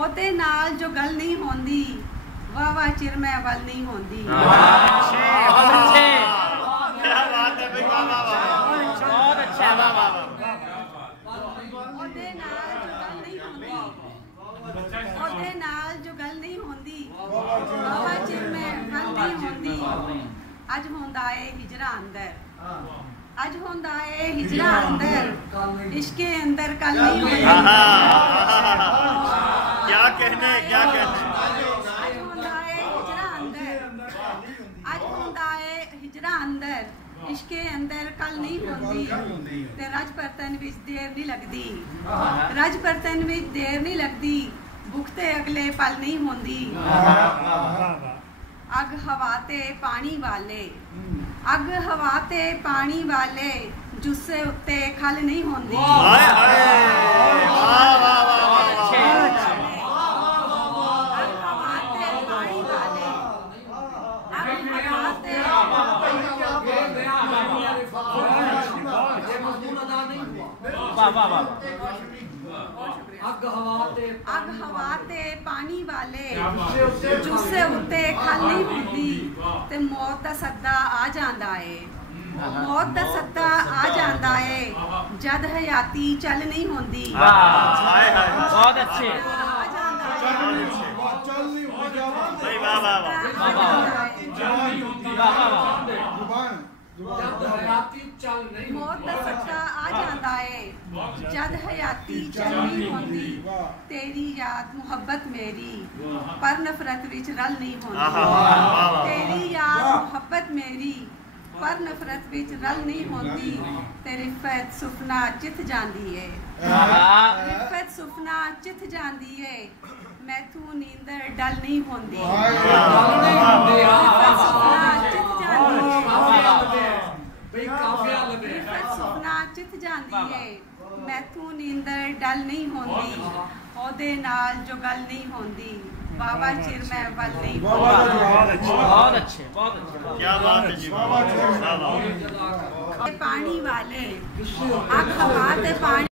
ਉਹਦੇ ਨਾਲ ਜੋ ਗੱਲ ਨਹੀਂ ਹੁੰਦੀ ਵਾਵਾ ਚਿਰ ਮੈਂ ਵੱਲ ਨਹੀਂ ਹੁੰਦੀ। ਉਹਦੇ ਨਾਲ ਜੋ ਗੱਲ ਨਹੀਂ ਹੁੰਦੀ ਵਾਵਾ ਚਿਰ ਮੈਂ ਵੱਲ ਨਹੀਂ ਹੁੰਦੀ। ਅੱਜ ਹੁੰਦਾ ਏ ਹਿਜਰਾ ਅੰਦਰ, ਅੱਜ ਹੁੰਦਾ ਏ ਹਿਜਰਾ अंदर, इश्के अंदर कल नहीं हुई। क्या कहने क्या कहने। आज ਹੁੰਦਾ ਏ ਹਿਜਰਾ अंदर, ਅੱਜ ਹੁੰਦਾ ਏ ਹਿਜਰਾ अंदर, इश्के अंदर कल नहीं होंदी। ते रज परतन विच देर नहीं लगदी, रज परतन विच देर नहीं लगदी, भुखते अगले पल नहीं होंदी। अग हवा ते पानी वाले, अग हवा ते पानी वाले, जुस्से उत्ते खल नहीं होंदी। अग हवा ते पानी वाले, जुस्से उत्ते खल नहीं होंदी। ते मौत दा सद्दा आ जांदा है, मौत दा सद्दा आ जांदा है, जद हयाती चल नहीं होंदी। बहुत अच्छे। मौत दा सद्दा आ जांदा है, जद हयाती चल नहीं होंदी। तेरी याद मुहब्बत मेरी, पर नफरत विच रल नहीं होंदी। तेरी याद मुहब्बत मेरी, पर नफरत विच रल नहीं होंदी। ते रिफत सुफना चित जांदी है, रिफत सुफना चित जांदी है, मैथू नींदर डल नहीं होंदी। सुपना चित जांदी है, मैथू नींदर डल नहीं होंदी। ओदे नाल जो गल नहीं होंदी, बाबा चिर मैं वल नहीं। बहुत अच्छे बहुत अच्छे। क्या बात है जी। पानी वाले, अग हवा ते पानी